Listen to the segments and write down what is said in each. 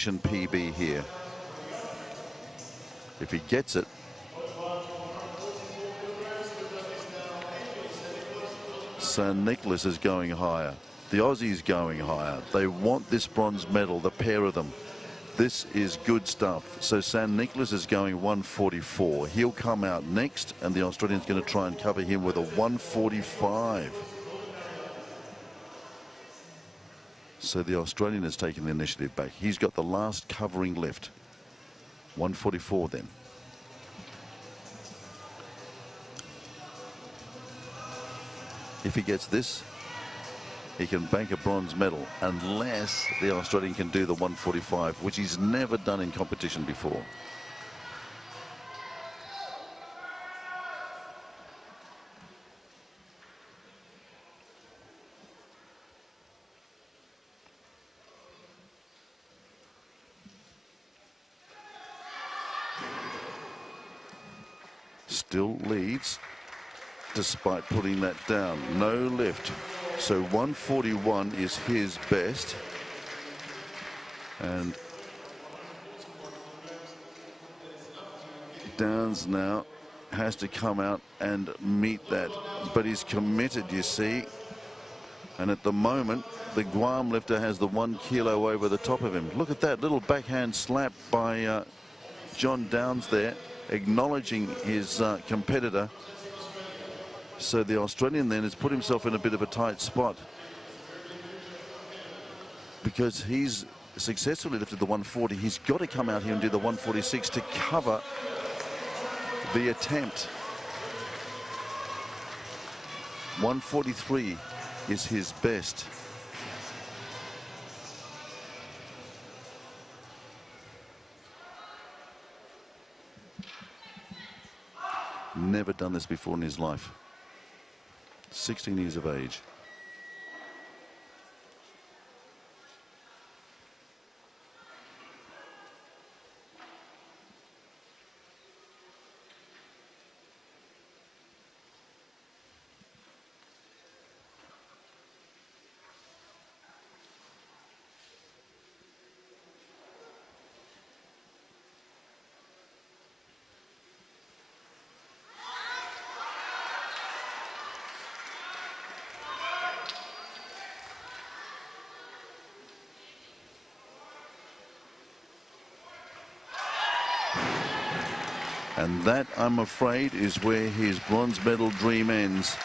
PB here. If he gets it, San Nicolas is going higher. The Aussies going higher. They want this bronze medal, the pair of them. This is good stuff. So San Nicolas is going 144. He'll come out next, and the Australian's going to try and cover him with a 145. So the Australian has taken the initiative back. He's got the last covering left. 144 then. If he gets this, he can bank a bronze medal, unless the Australian can do the 145, which he's never done in competition before. Still leads despite putting that down. No lift. So 141 is his best. And Downs now has to come out and meet that. But he's committed, you see. And at the moment, the Guam lifter has the 1 kilo over the top of him. Look at that little backhand slap by John Downs there, acknowledging his competitor. So the Australian then has put himself in a bit of a tight spot, because he's successfully lifted the 140. He's got to come out here and do the 146 to cover the attempt. 143 is his best. Never done this before in his life. 16 years of age. And that, I'm afraid, is where his bronze medal dream ends.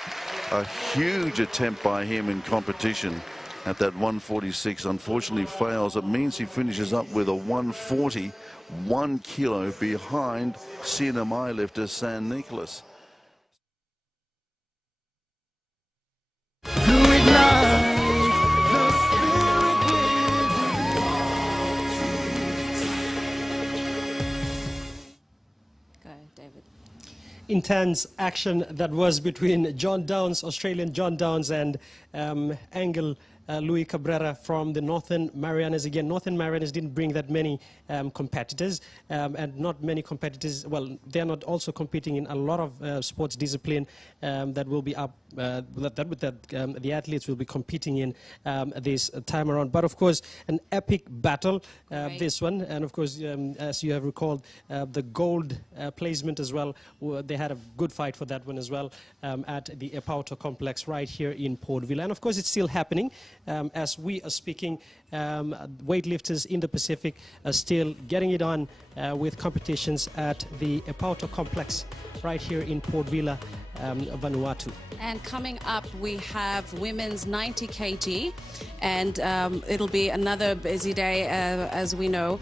A huge attempt by him in competition at that 146. Unfortunately fails. It means he finishes up with a 140, 1 kilo behind CNMI lifter San Nicolas. Intense action that was between John Downs, Australian John Downs, and Angel Louis Cabrera from the Northern Marianas. Again, Northern Marianas didn't bring that many competitors, and not many competitors. Well, they're not also competing in a lot of sports discipline that will be up, the athletes will be competing in this time around. But of course, an epic battle, this one. And of course, as you have recalled, the gold placement as well. They had a good fight for that one as well at the Epauto complex right here in Port Vila. And of course, it's still happening. As we are speaking, weightlifters in the Pacific are still getting it on with competitions at the Epauto complex right here in Port Vila, Vanuatu. And coming up, we have women's 90 kg, and it'll be another busy day, as we know,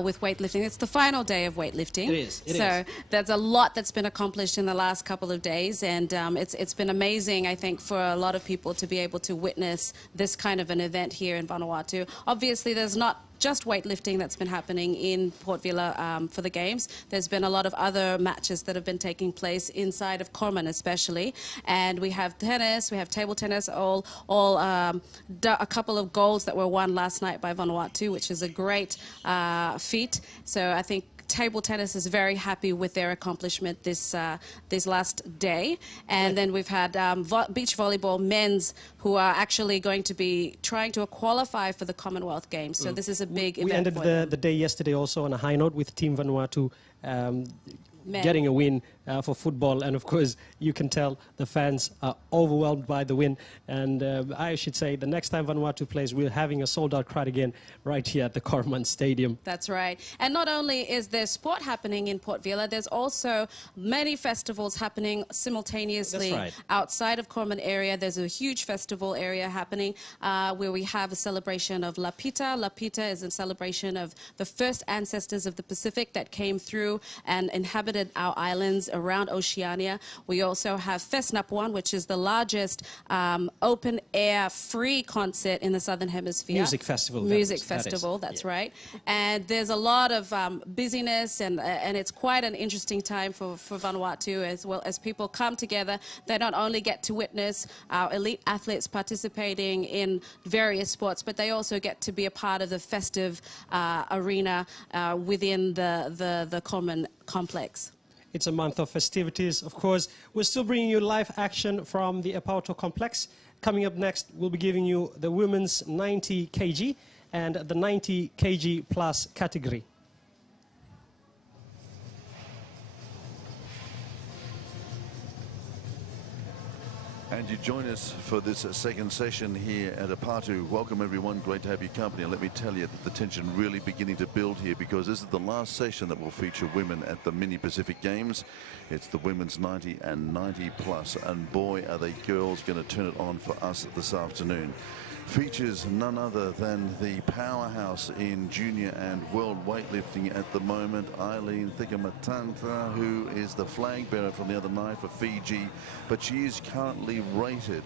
with weightlifting. It's the final day of weightlifting. It is. So there's a lot that's been accomplished in the last couple of days, and it's been amazing, I think, for a lot of people to be able to witness this kind of an event here in Vanuatu. Obviously, there's not just weightlifting that's been happening in Port Vila for the games. There's been a lot of other matches that have been taking place inside of Corman especially, and we have tennis, we have table tennis, all a couple of golds that were won last night by Vanuatu, which is a great feat. So I think table tennis is very happy with their accomplishment this last day. And then we've had beach volleyball men's who are actually going to be trying to qualify for the Commonwealth Games. So this is a big event. We ended for them. the day yesterday also on a high note with Team Vanuatu getting a win for football, and of course you can tell the fans are overwhelmed by the win. And I should say the next time Vanuatu plays, we're having a sold-out crowd again right here at the Corman Stadium. That's right. And not only is there sport happening in Port Vila, there's also many festivals happening simultaneously. That's right. Outside of Corman area. There's a huge festival area happening where we have a celebration of La Pita. La Pita is a celebration of the first ancestors of the Pacific that came through and inhabited our islands around Oceania. We also have Fest Napuan, which is the largest open-air free concert in the Southern Hemisphere. Music festival. That's right. And there's a lot of busyness, and it's quite an interesting time for Vanuatu, as well as people come together. They not only get to witness our elite athletes participating in various sports, but they also get to be a part of the festive arena within the Common complex. It's a month of festivities. Of course, we're still bringing you live action from the Apauto complex. Coming up next, we'll be giving you the women's 90 kg and the 90 kg plus category. And you join us for this second session here at Apatu. Welcome everyone, great to have your company. And let me tell you that the tension really beginning to build here, because this is the last session that will feature women at the Mini Pacific Games. It's the women's 90 and 90 plus, and boy are they girls going to turn it on for us this afternoon. Features none other than the powerhouse in junior and world weightlifting at the moment, Eileen Thikamatanta, who is the flag bearer from the other night for Fiji, but she is currently rated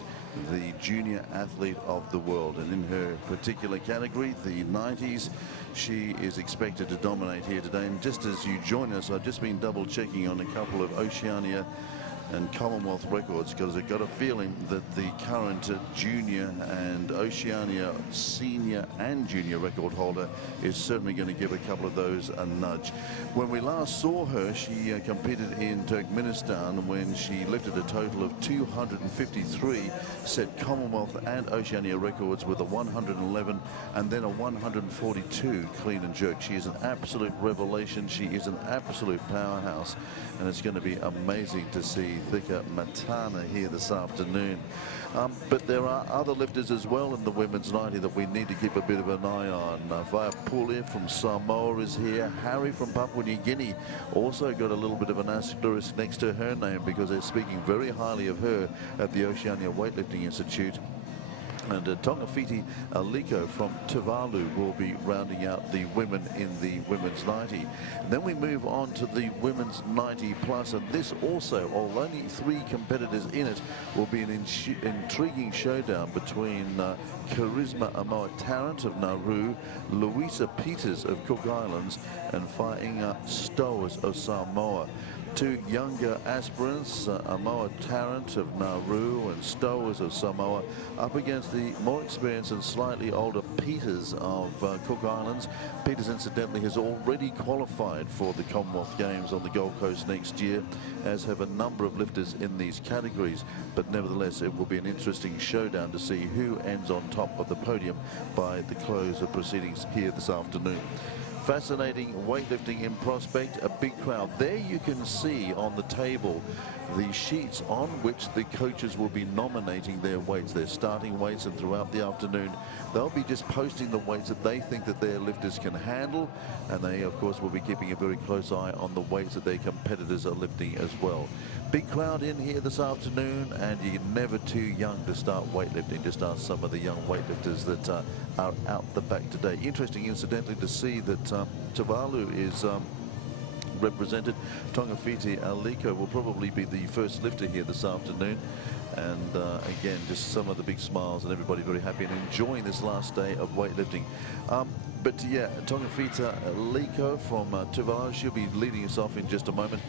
the junior athlete of the world, and in her particular category, the 90s, she is expected to dominate here today. And just as you join us, I've just been double checking on a couple of Oceania and Commonwealth records, because I've got a feeling that the current junior and Oceania senior and junior record holder is certainly going to give a couple of those a nudge. When we last saw her, she competed in Turkmenistan when she lifted a total of 253, set Commonwealth and Oceania records with a 111 and then a 142 clean and jerk. She is an absolute revelation. She is an absolute powerhouse, and it's going to be amazing to see Thika Matana here this afternoon. But there are other lifters as well in the women's 90 that we need to keep a bit of an eye on. Vaiapuli from Samoa is here. Harry from Papua New Guinea also got a little bit of an asterisk next to her name, because they're speaking very highly of her at the Oceania Weightlifting Institute. And Tongafiti Aliko from Tuvalu will be rounding out the women in the women's 90. And then we move on to the women's 90 plus, and this also, although only 3 competitors in it, will be an intriguing showdown between Charisma Amoa Tarrant of Nauru, Louisa Peters of Cook Islands, and Fainga Stowers of Samoa. 2 younger aspirants, Amoa Tarrant of Nauru and Stowers of Samoa, up against the more experienced and slightly older Peters of Cook Islands. Peters, incidentally, has already qualified for the Commonwealth Games on the Gold Coast next year, as have a number of lifters in these categories. But nevertheless, it will be an interesting showdown to see who ends on top of the podium by the close of proceedings here this afternoon. Fascinating weightlifting in prospect, a big crowd. There you can see on the table the sheets on which the coaches will be nominating their weights, their starting weights, and throughout the afternoon they'll be just posting the weights that they think that their lifters can handle, and they of course will be keeping a very close eye on the weights that their competitors are lifting as well. Big crowd in here this afternoon, and you're never too young to start weightlifting. Just ask some of the young weightlifters that are out the back today. Interesting, incidentally, to see that Tuvalu is represented. Tongafiti Aliko will probably be the first lifter here this afternoon. And again, just some of the big smiles and everybody very happy and enjoying this last day of weightlifting. But yeah, Tongafita Liko from Tuvalu, she'll be leading us off in just a moment.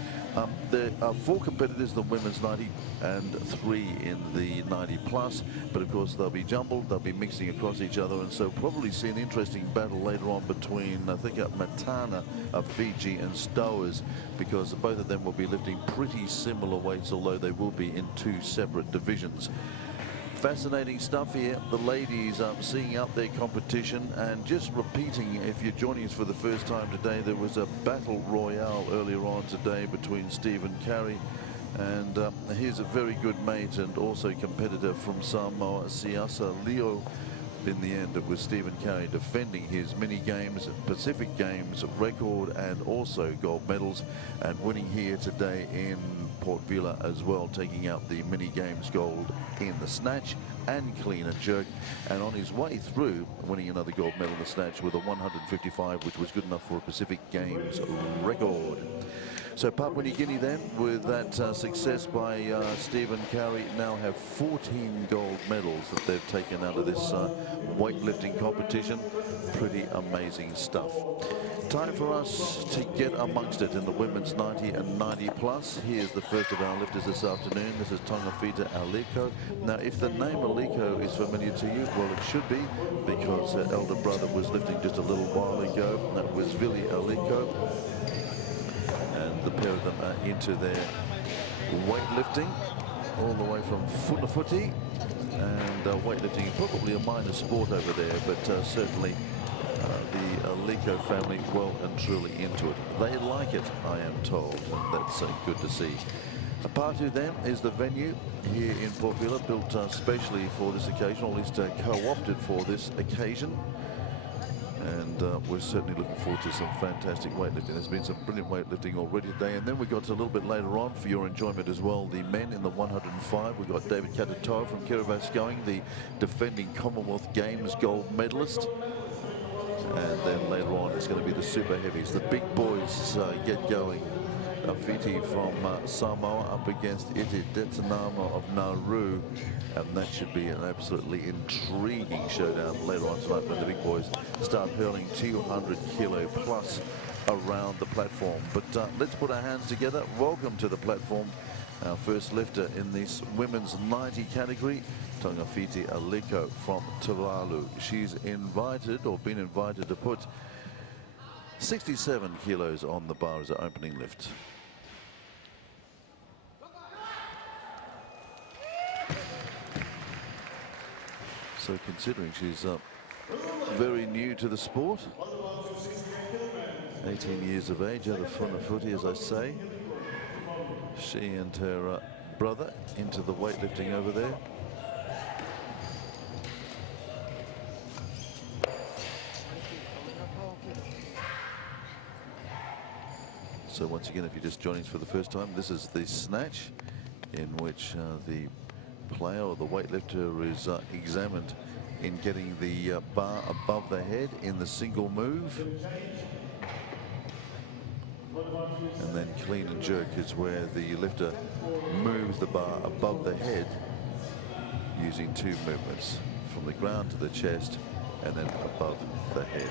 There are 4 competitors, the women's 90 and 3 in the 90 plus. But of course they'll be jumbled, they'll be mixing across each other, and so probably see an interesting battle later on between, I think, Matana of Fiji and Stowers, because both of them will be lifting pretty similar weights, although they will be in 2 separate divisions. Fascinating stuff here. The ladies seeing out their competition, and just repeating, if you're joining us for the first time today, there was a battle royale earlier on today between Stephen Carey and here's a very good mate and also competitor from Samoa, Siasa Leo. In the end, it was Stephen Carey defending his mini games, Pacific Games record, and also gold medals, and winning here today in Port Vila as well, taking out the mini games gold in the snatch and clean and jerk, and on his way through winning another gold medal in the snatch with a 155, which was good enough for a Pacific Games record. So Papua New Guinea then, with that success by Stephen Carey, now have 14 gold medals that they've taken out of this weightlifting competition. Pretty amazing stuff. Time for us to get amongst it in the women's 90 and 90 plus. Here's the first of our lifters this afternoon. This is Tongafita Aliko. Now, if the name Aliko is familiar to you, well, it should be, because her elder brother was lifting just a little while ago. That was Vili Aliko. And the pair of them are into their weightlifting all the way from Funafuti, and weightlifting is probably a minor sport over there, but certainly the Aliko family well and truly into it. They like it, I am told, and that's good to see. Apatu then is the venue here in Port Vila, built specially for this occasion, or at least co-opted for this occasion. And we're certainly looking forward to some fantastic weightlifting. There's been some brilliant weightlifting already today. And then we got to a little bit later on for your enjoyment as well, the men in the 105. We've got David Katatoa from Kiribati going, the defending Commonwealth Games gold medalist. And then later on, it's going to be the super heavies. The big boys get going. Fiti from Samoa up against Iti Detanama of Nauru, and that should be an absolutely intriguing showdown later on tonight when the big boys start hurling 200 kilo plus around the platform. But let's put our hands together. Welcome to the platform, our first lifter in this women's 90 category, Tongafita Aliko from Tuvalu. She's invited, or been invited, to put 67 kilos on the bar as an opening lift. So considering she's very new to the sport, 18 years of age, out of Funafuti, as I say, she and her brother into the weightlifting over there. So once again, if you're just joining us for the first time, this is the snatch in which the player or the weightlifter is examined in getting the bar above the head in the single move. And then clean and jerk is where the lifter moves the bar above the head using 2 movements, from the ground to the chest and then above the head.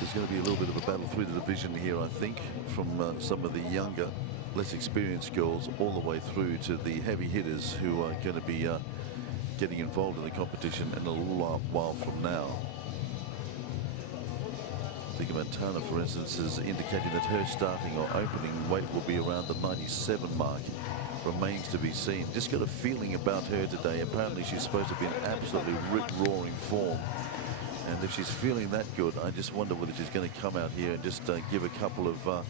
There's going to be a little bit of a battle through the division here, I think, from some of the younger, less experienced girls all the way through to the heavy hitters who are going to be getting involved in the competition in a little while from now. Matana, for instance, is indicating that her starting or opening weight will be around the 97 mark. Remains to be seen. Just got a feeling about her today. Apparently she's supposed to be in absolutely rip-roaring form. And if she's feeling that good, I just wonder whether she's going to come out here and just give a couple of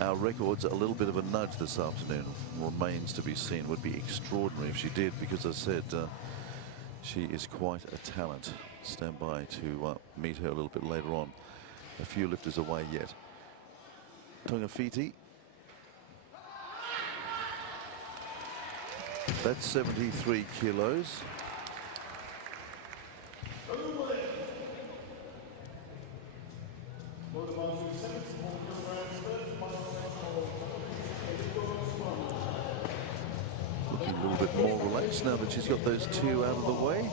our records a little bit of a nudge this afternoon. Remains to be seen. Would be extraordinary if she did, because as I said, she is quite a talent. Stand by to meet her a little bit later on. A few lifters away yet. Tongafiti. That's 73 kilos. Looking a little bit more relaxed now that she's got those two out of the way.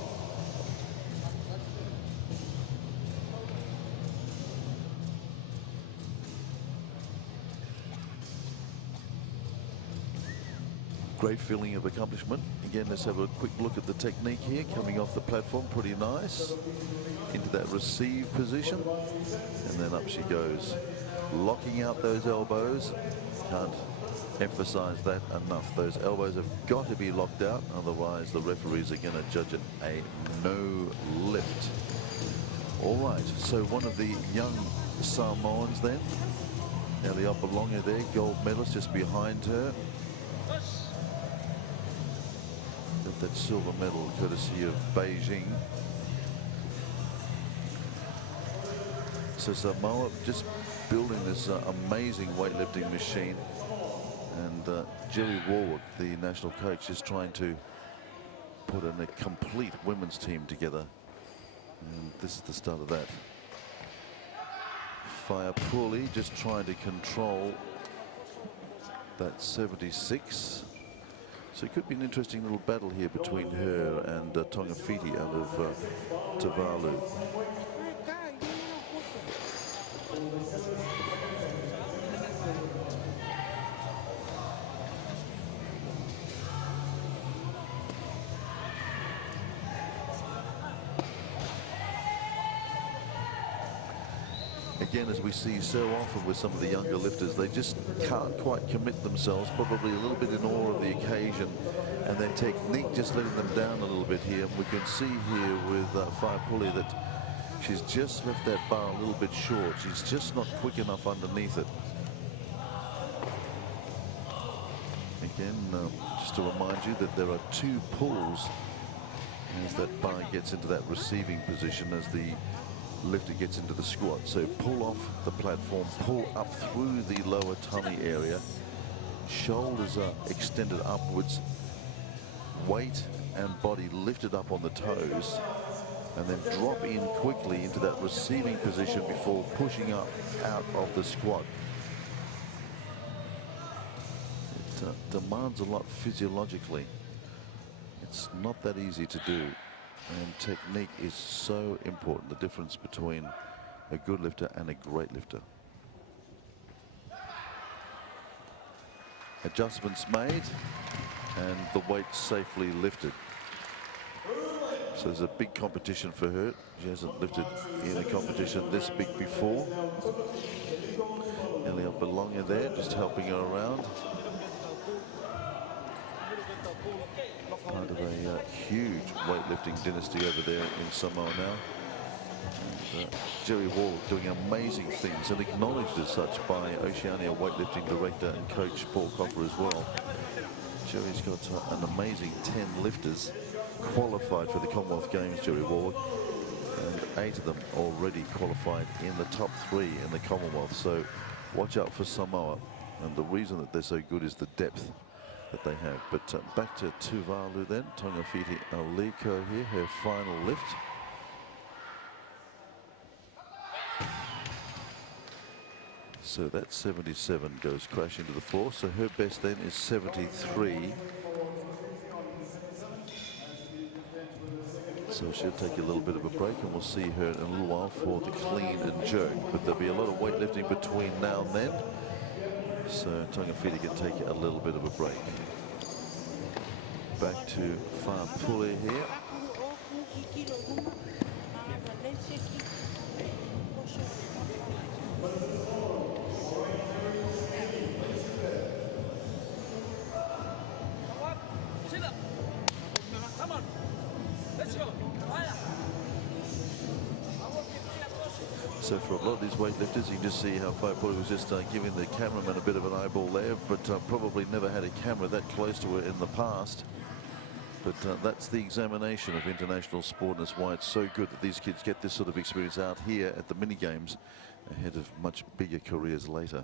Great feeling of accomplishment. Again, let's have a quick look at the technique here. Coming off the platform, pretty nice. Into that receive position. And then up she goes. Locking out those elbows. Can't emphasize that enough. Those elbows have got to be locked out. Otherwise, the referees are going to judge it a no lift. All right, so one of the young Samoans then. Eliapa Longa there, gold medalist just behind her. That silver medal courtesy of Beijing. So Samoa just building this amazing weightlifting machine, and Jerry Warwick, the national coach, is trying to put in a complete women's team together, and this is the start of that. Faiapuli just trying to control that 76. So it could be an interesting little battle here between her and Tongafiti out of Tuvalu. Again, as we see so often with some of the younger lifters, they just can't quite commit themselves, probably a little bit in awe of the occasion, and their technique just letting them down a little bit here. And we can see here with Faiapuli that she's just left that bar a little bit short. She's just not quick enough underneath it. Again, just to remind you that there are two pulls as that bar gets into that receiving position as the lifter gets into the squat. So pull off the platform, pull up through the lower tummy area, shoulders are extended upwards, weight and body lifted up on the toes, and then drop in quickly into that receiving position before pushing up out of the squat. It demands a lot physiologically. It's not that easy to do. And technique is so important, the difference between a good lifter and a great lifter. Adjustments made and the weight safely lifted. So there's a big competition for her. She hasn't lifted in a competition this big before. Eliapa Longa there, just helping her around. Part of a huge weightlifting dynasty over there in Samoa now. And, Jerry Warwick doing amazing things and acknowledged as such by Oceania weightlifting director and coach Paul Coffer as well. Jerry's got an amazing 10 lifters qualified for the Commonwealth Games, Jerry Warwick, and 8 of them already qualified in the top 3 in the Commonwealth. So watch out for Samoa, and the reason that they're so good is the depth that they have. But back to Tuvalu then. Tongafiti Aliko here, her final lift. So that 77 goes crash into the floor. So her best then is 73. So she'll take a little bit of a break, and we'll see her in a little while for the clean and jerk. But there'll be a lot of weightlifting between now and then. So Tongafiti can take a little bit of a break. Back to Faiapuli here. So for a lot of these weightlifters, you can just see how Faipuli was just giving the cameraman a bit of an eyeball there, but probably never had a camera that close to her in the past. But that's the examination of international sport, and that's why it's so good that these kids get this sort of experience out here at the mini games ahead of much bigger careers later.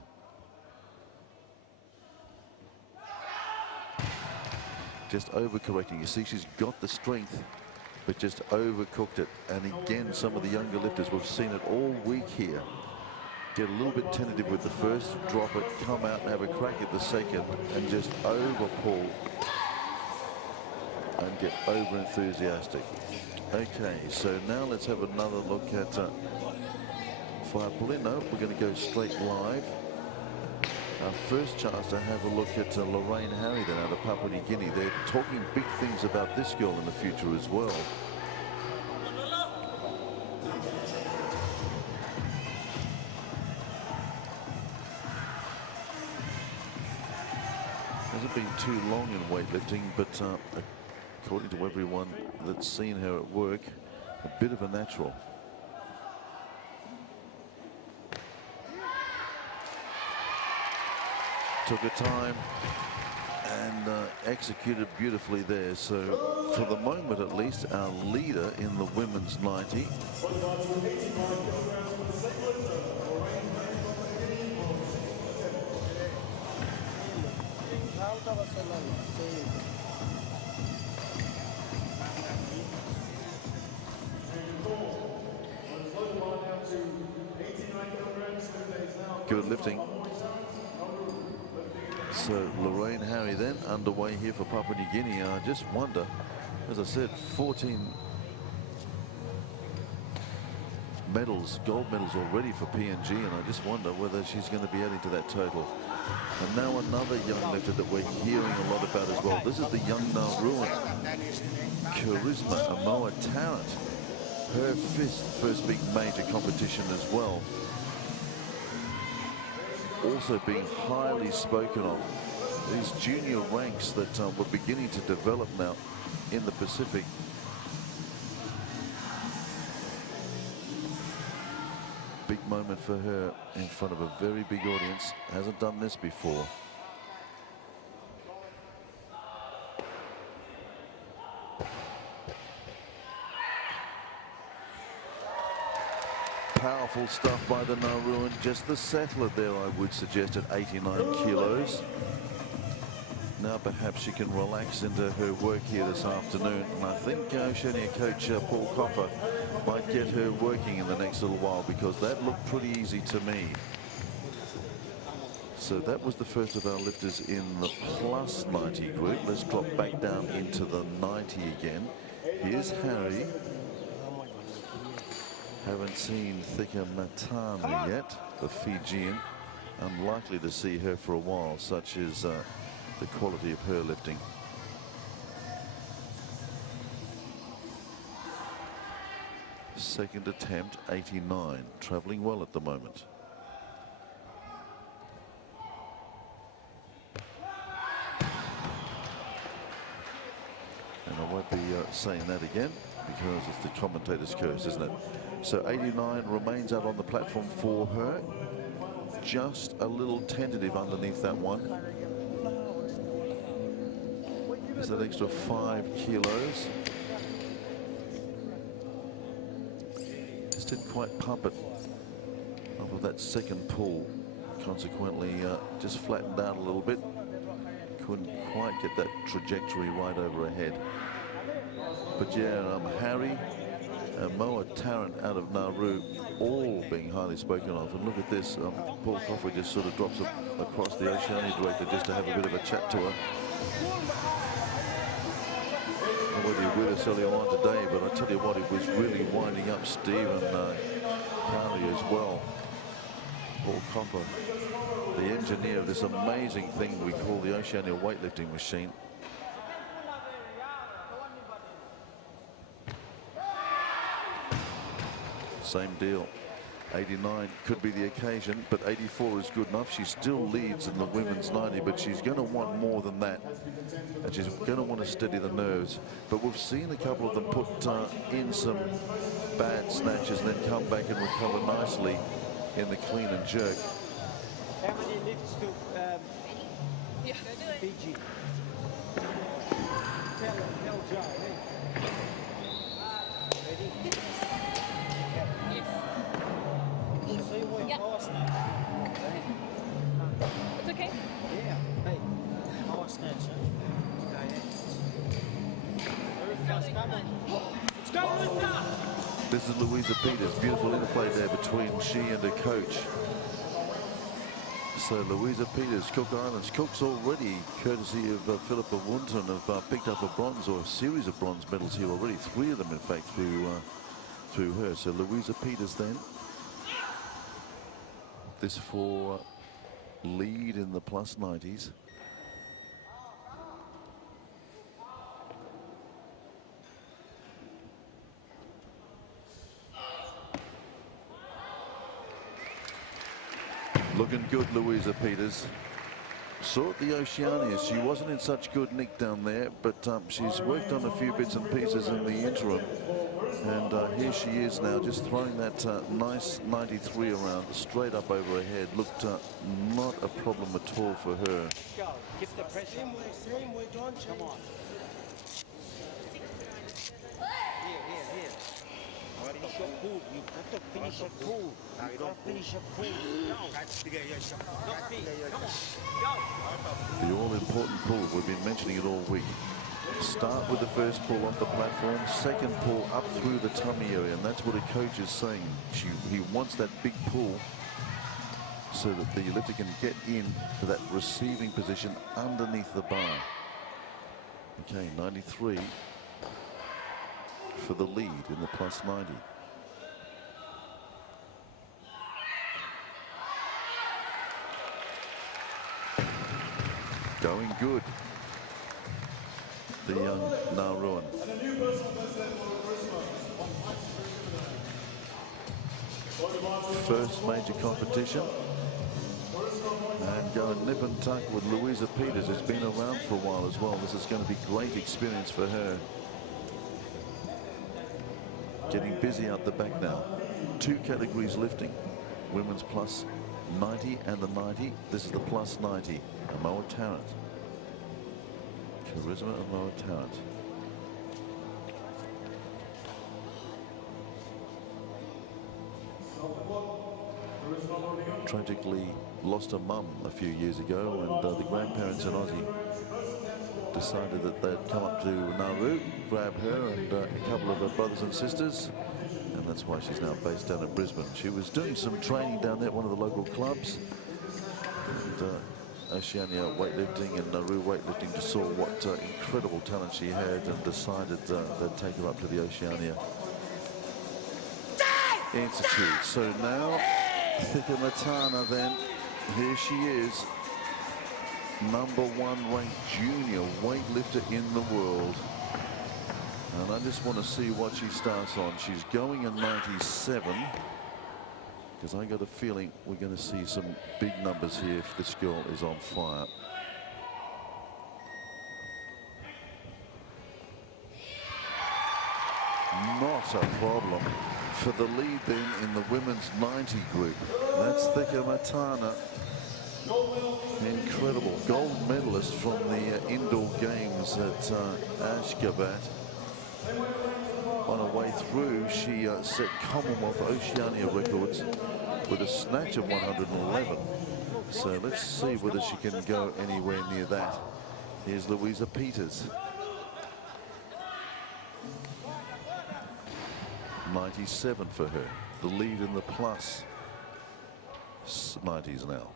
Just overcorrecting. You see she's got the strength, but just overcooked it. And again, some of the younger lifters, we've seen it all week here, get a little bit tentative with the first, drop it, come out and have a crack at the second, and just overpull and get over enthusiastic. Okay, so now let's have another look at Faipuli. No, we're going to go straight live. Our first chance to have a look at Lorraine Harry then out of Papua New Guinea. They're talking big things about this girl in the future as well. Hasn't been too long in weightlifting, but according to everyone that's seen her at work, a bit of a natural. Took her time and executed beautifully there. So for the moment at least, our leader in the women's 90. Good lifting. So Lorraine Harry then underway here for Papua New Guinea. I just wonder, as I said, 14 medals, gold medals already for PNG, and I just wonder whether she's going to be adding to that total. And now another young lifter that we're hearing a lot about as well. This is the young Nauruan, Charisma Amoa Tarrant. Her first big major competition as well. Also being highly spoken of. These junior ranks that were beginning to develop now in the Pacific. Big moment for her in front of a very big audience. Hasn't done this before. Powerful stuff by the Nauruan. Just the settler there, I would suggest, at 89 kilos. Now perhaps she can relax into her work here this afternoon. And I think Oceania coach Paul Coffer might get her working in the next little while, because that looked pretty easy to me. So that was the first of our lifters in the plus 90 group. Let's drop back down into the 90 again. Here's Harry. Haven't seen Thika Matani yet, the Fijian. Unlikely to see her for a while, such is the quality of her lifting. Second attempt, 89, traveling well at the moment. And I won't be saying that again, because it's the commentator's curse, isn't it? So 89 remains out on the platform for her. Just a little tentative underneath that one. There's that extra 5 kilos. Just didn't quite pump it off of that second pull. Consequently, just flattened out a little bit. Couldn't quite get that trajectory right over her head. But yeah, Harry and Moa Tarrant out of Nauru, all being highly spoken of. And look at this, Paul Coffer just sort of drops across the Oceania director just to have a bit of a chat to her. I don't know whether you're with us earlier on today, but I tell you what, it was really winding up Stephen Carney as well. Paul Coffer, the engineer of this amazing thing we call the Oceania weightlifting machine. Same deal. 89 could be the occasion, but 84 is good enough. She still leads in the women's 90, but she's going to want more than that. And she's going to want to steady the nerves. But we've seen a couple of them put in some bad snatches and then come back and recover nicely in the clean and jerk. How many lifts to PG? Tell Joe, hey. Ready? Yes. Same way, Yeah. power snatch. It's okay. Yeah, hey, power snatch, huh? Very fast, come on. Let's go, Luther! This is Louisa Peters. Beautiful interplay there between she and her coach. So Louisa Peters, Cook Islands. Cook's already, courtesy of Philippa Wunton, have picked up a bronze or a series of bronze medals here already. 3 of them, in fact, through her. So Louisa Peters then. This for lead in the plus 90s. Looking good, Louisa Peters. Saw at the Oceania, she wasn't in such good nick down there, but she's worked on a few bits and pieces in the interim. And here she is now, just throwing that nice 93 around, straight up over her head. Looked not a problem at all for her. Go, keep the pressure. Same way, John. Come on. Here. Finish your pull. You got to finish your pull. You got to finish your pull. The all-important pull, we've been mentioning it all week. Start with the first pull off the platform, second pull up through the tummy area, and that's what a coach is saying. He wants that big pull so that the lifter can get in to that receiving position underneath the bar. Okay, 93 for the lead in the plus 90. Going good. The young Nauruan. First major competition. And going nip and tuck with Louisa Peters, who's been around for a while as well. This is going to be great experience for her. Getting busy out the back now. 2 categories lifting. Women's plus 90 and the 90. This is the plus 90. Amoa Tarrant. Charisma of Amoa Tarrant. Tragically lost her mum a few years ago, and the grandparents in Aussie decided that they'd come up to Nauru, grab her and a couple of her brothers and sisters, and that's why she's now based down in Brisbane. She was doing some training down there at one of the local clubs, and Oceania Weightlifting and Nauru Weightlifting just saw what incredible talent she had and decided they'd take her up to the Oceania Institute. So now Thika Matana then, here she is, #1 ranked junior weightlifter in the world. And I just want to see what she starts on. She's going in 97. Because I got a feeling we're going to see some big numbers here if this girl is on fire. Not a problem for the lead then in the women's 90 group. That's Thika Matana. Incredible gold medalist from the indoor games at Ashgabat. On her way through, she set Commonwealth Oceania records with a snatch of 111. So let's see whether she can go anywhere near that. Here's Louisa Peters. 97 for her. The lead in the plus 90s now.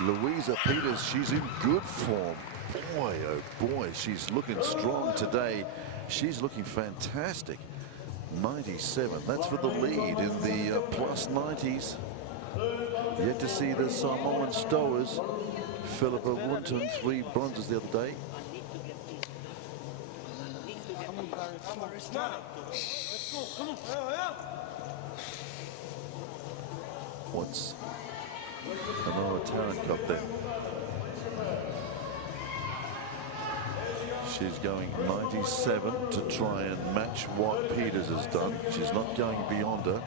Louisa Peters, she's in good form. boy, oh boy, she's looking strong today. She's looking fantastic. 97, that's for the lead in the plus 90s. Yet to see the Samoan stowers. Philippa Wunton, 3 bronzes the other day. What's another Tarrant got there? She's going 97 to try and match what Peters has done. She's not going beyond her.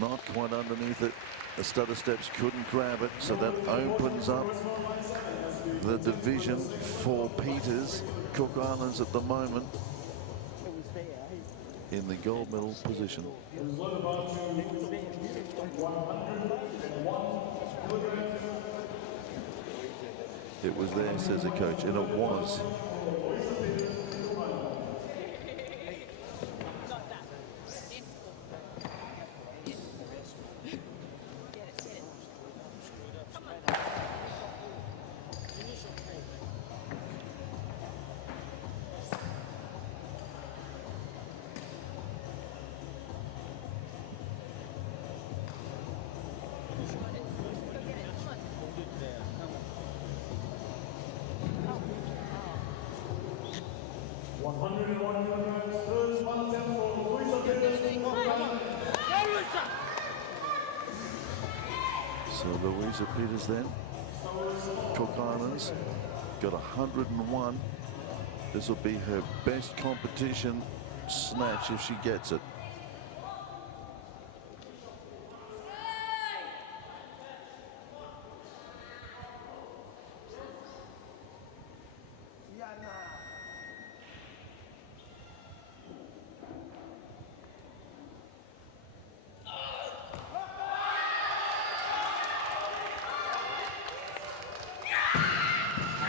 Not quite underneath it. The stutter steps couldn't grab it, so that opens up the division for Peters. Cook Islands at the moment in the gold medal position. It was there, says the coach, and it was. So Louisa Peters then, Cook Islands, got 101. This will be her best competition snatch if she gets it.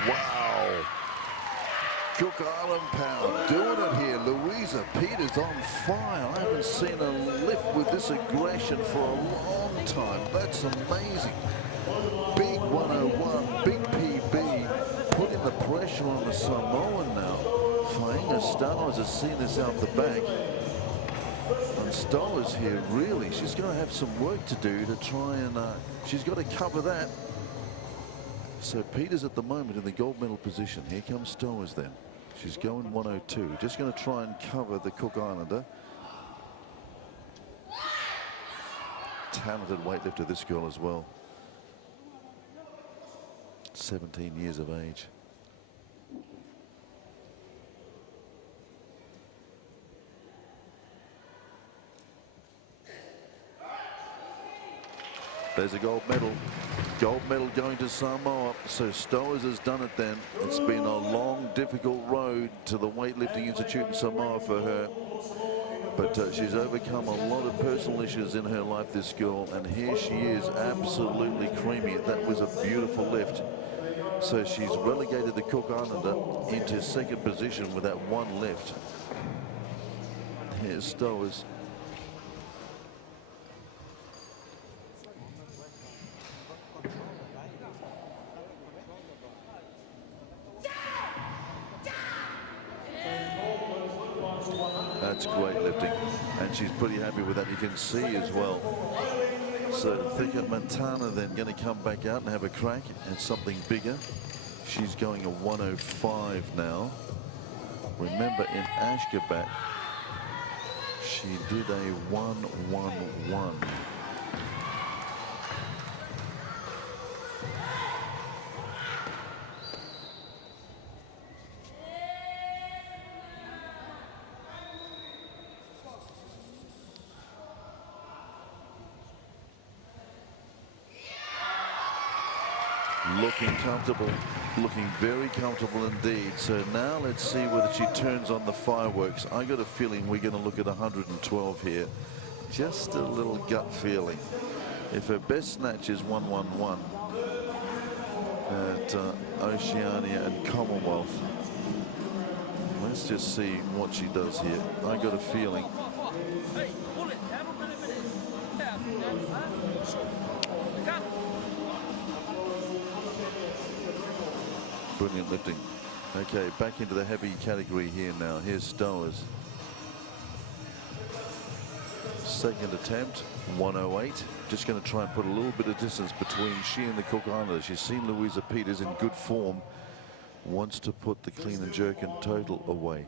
Wow. Cook Island pound doing it here. Louisa Peters on fire. I haven't seen a lift with this aggression for a long time. That's amazing. Big 101, big PB, putting the pressure on the Samoan now. Fainga Stowers has seen this out the back. And Stowers here, really, she's going to have some work to do to try and, she's got to cover that. So Peters at the moment in the gold medal position. Here comes Stowers then. She's going 102. Just going to try and cover the Cook Islander. Talented weightlifter, this girl as well. 17 years of age. There's a gold medal. Gold medal going to Samoa. So Stowers has done it then. It's been a long, difficult road to the Weightlifting Institute in Samoa for her. But she's overcome a lot of personal issues in her life, this girl. And here she is, absolutely creamy. That was a beautiful lift. So she's relegated the Cook Islander into second position with that one lift. Here's Stowers. That's great lifting, and she's pretty happy with that. You can see as well. So Thika Montana then going to come back out and have a crack at something bigger. She's going a 105 now. Remember in Ashgabat, she did a 111. Looking comfortable, looking very comfortable indeed. So now let's see whether she turns on the fireworks. I got a feeling we're going to look at 112 here. Just a little gut feeling. If her best snatch is 111 at Oceania and Commonwealth, let's just see what she does here. I got a feeling. Brilliant lifting. Okay, back into the heavy category here now. Here's Stowers. Second attempt, 108. Just going to try and put a little bit of distance between she and the Cook Islanders. She's seen Louisa Peters in good form. Wants to put the clean and jerk and total away.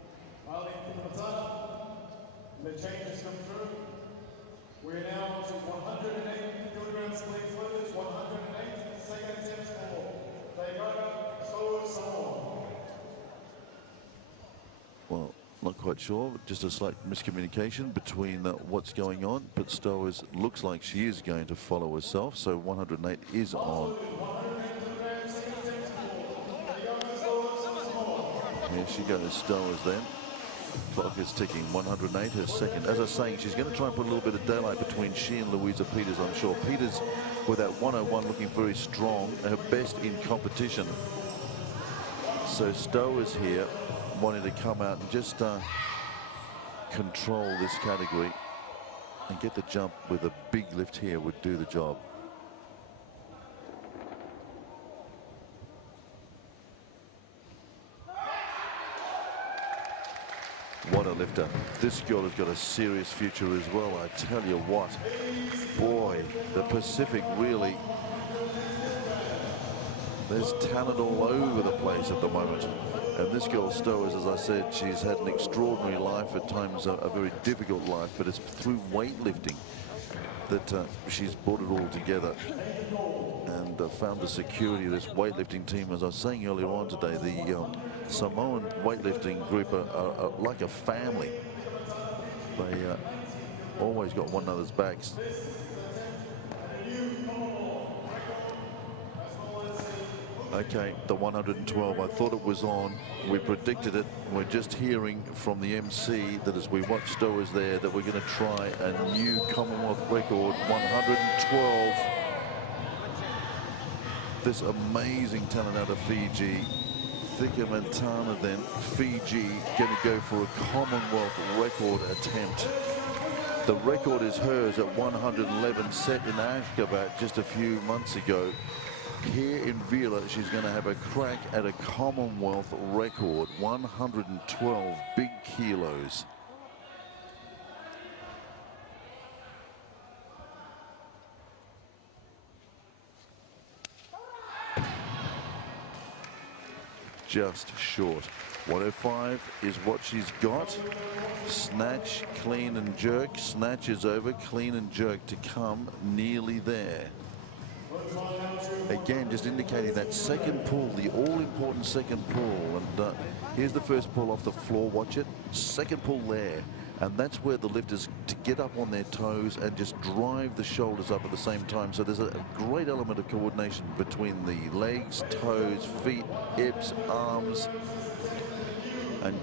The changes come through. We're now to 108 kilograms clean slippers, 108 second attempts for. They go so. Well, not quite sure, just a slight miscommunication between what's going on, but Stowers looks like she is going to follow herself, so 108 is on. Here she goes, Stowers then. Clock is ticking, 108, her second. As I was saying, she's going to try and put a little bit of daylight between she and Louisa Peters, I'm sure. Peters, with that 101, looking very strong, her best in competition. So Stowers here, wanting to come out and just control this category and get the jump with a big lift here would do the job. What a lifter. This girl has got a serious future as well, I tell you what. Boy, the Pacific really, there's talent all over the place at the moment. And this girl Stowers, as I said, she's had an extraordinary life, at times a very difficult life, but it's through weightlifting that she's brought it all together and found the security of this weightlifting team. As I was saying earlier on today, the Samoan weightlifting group are like a family. They always got one another's backs. Okay, the 112, I thought it was on. We predicted it. We're just hearing from the MC that as we watch Stowers there, that we're going to try a new Commonwealth record, 112. This amazing talent out of Fiji. Thika Mantana then, Fiji, going to go for a Commonwealth record attempt. The record is hers at 111, set in Ashgabat just a few months ago. Here in Vila, she's going to have a crack at a Commonwealth record, 112 big kilos. Just short. 105 is what she's got. Snatch, clean and jerk. Snatch is over, clean and jerk to come, nearly there. Again, just indicating that second pull, the all-important second pull. And here's the first pull off the floor, watch it. Second pull there. And that's where the lifters to get up on their toes and just drive the shoulders up at the same time. So there's a great element of coordination between the legs, toes, feet, hips, arms. And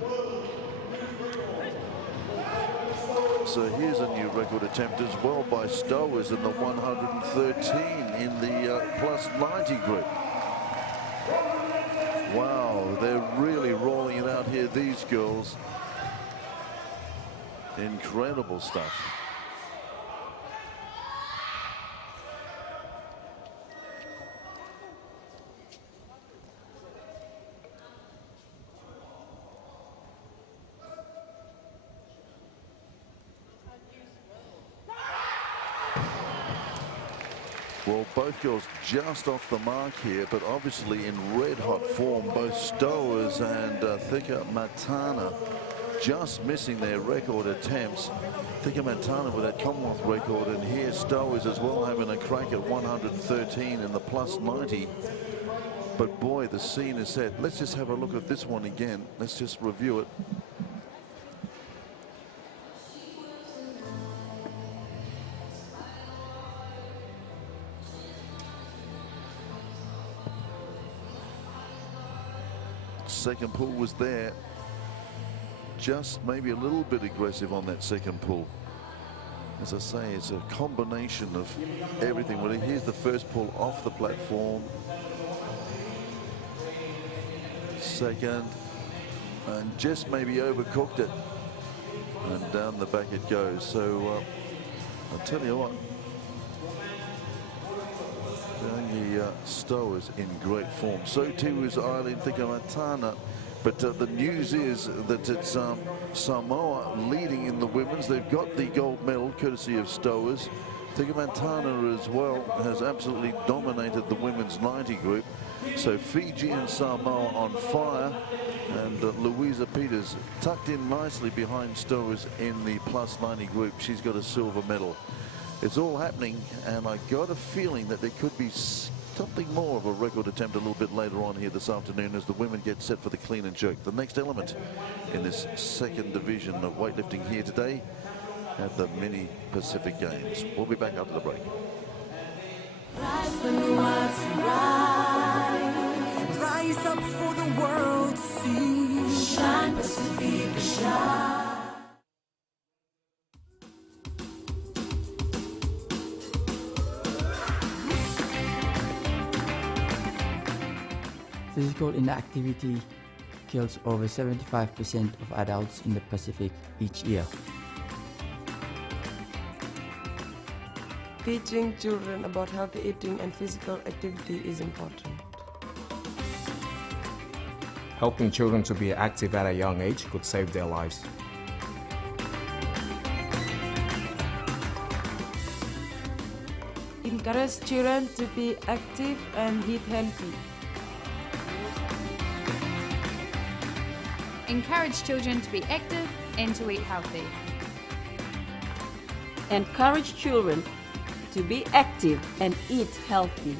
so here's a new record attempt as well by Stowers in the 113 in the plus 90 group. Wow, they're really rolling it out here, these girls. Incredible stuff. Well, both girls just off the mark here, but obviously in red-hot form. Both Stowers and Thika Matana just missing their record attempts. Thika Matana with that Commonwealth record, and here Stowers as well having a crack at 113 in the plus 90. But boy, the scene is set. Let's just have a look at this one again. Let's just review it. Second pull was there. Just maybe a little bit aggressive on that second pull. As I say, it's a combination of everything. Well, here's the first pull off the platform. Second, and just maybe overcooked it. And down the back it goes. So I'll tell you what, Stowe is in great form. So too is Eileen Thikamatana. But the news is that it's Samoa leading in the women's. They've got the gold medal courtesy of Stowers. Thikamatana as well has absolutely dominated the women's 90 group. So Fiji and Samoa on fire, and Louisa Peters tucked in nicely behind Stowers in the plus 90 group. She's got a silver medal. It's all happening, and I got a feeling that there could be something more of a record attempt a little bit later on here this afternoon as the women get set for the clean and jerk. The next element in this second division of weightlifting here today at the Mini Pacific Games. We'll be back after the break. Rise up for the world to see. Shine Pacific, shine. Physical inactivity kills over 75% of adults in the Pacific each year. Teaching children about healthy eating and physical activity is important. Helping children to be active at a young age could save their lives. Encourage children to be active and eat healthy. Encourage children to be active and to eat healthy. Encourage children to be active and eat healthy.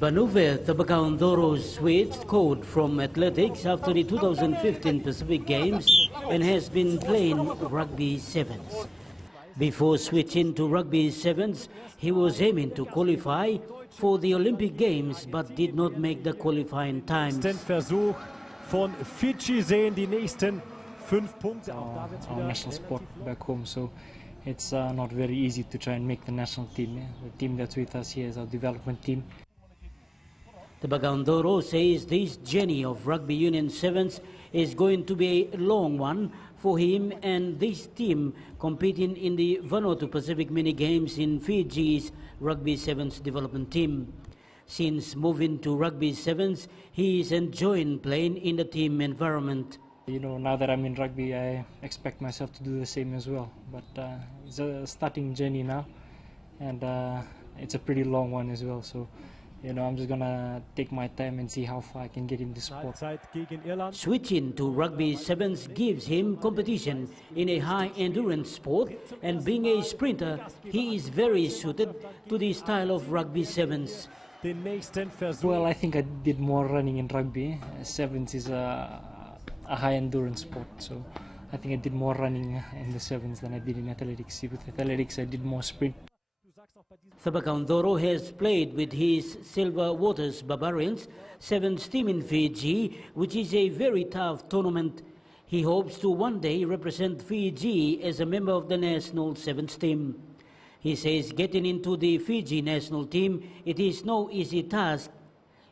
Banuve Tabakaundoro switched code from athletics after the 2015 Pacific Games and has been playing rugby sevens. Before switching to rugby sevens, he was aiming to qualify for the Olympic Games but did not make the qualifying times. Versuch von Fiji sehen die nächsten 5 Punkte. Our national sport back home, so it's not very easy to try and make the national team. The team that's with us here is our development team. The Bagaundoro says this journey of rugby union sevens is going to be a long one for him and this team competing in the Vanuatu Pacific Mini Games in Fiji's rugby sevens development team. Since moving to rugby sevens, he is enjoying playing in the team environment. You know, now that I'm in rugby, I expect myself to do the same as well. But it's a starting journey now, and it's a pretty long one as well. So, you know, I'm just gonna take my time and see how far I can get in this sport. Switching to rugby sevens gives him competition in a high endurance sport, and being a sprinter, he is very suited to the style of rugby sevens. Well, I think I did more running in rugby. Sevens is a high endurance sport, so I think I did more running in the sevens than I did in athletics. With athletics, I did more sprint. Thabakaundoro has played with his Silver Waters Barbarians sevens team in Fiji, which is a very tough tournament. He hopes to one day represent Fiji as a member of the national sevens team. He says getting into the Fiji national team, it is no easy task.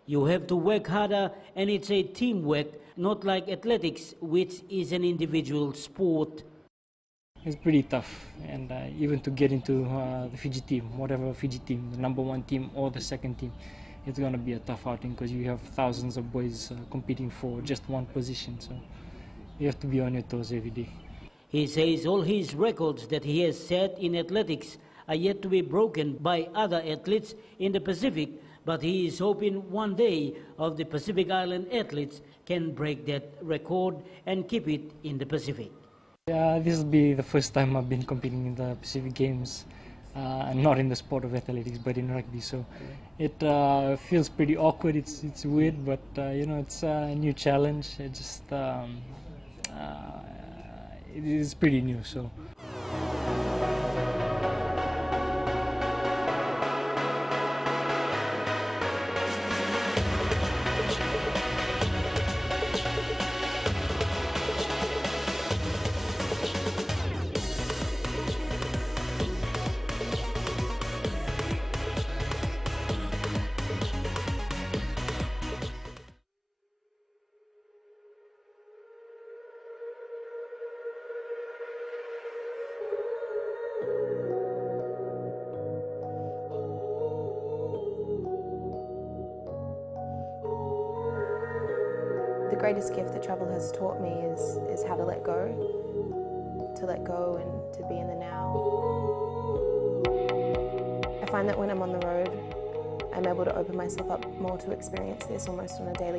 You have to work harder, and it's a teamwork, not like athletics, which is an individual sport. It's pretty tough, and even to get into the Fiji team, whatever Fiji team, the #1 team or the second team, it's going to be a tough outing because you have thousands of boys competing for just one position, so you have to be on your toes every day. He says all his records that he has set in athletics are yet to be broken by other athletes in the Pacific, but he is hoping one day of the Pacific Island athletes can break that record and keep it in the Pacific. This will be the first time I've been competing in the Pacific Games, not in the sport of athletics, but in rugby. So it feels pretty awkward. It's weird, but you know, it's a new challenge. It just it is pretty new. So. The greatest gift that travel has taught me is how to let go and to be in the now. I find that when I'm on the road, I'm able to open myself up more to experience this almost on a daily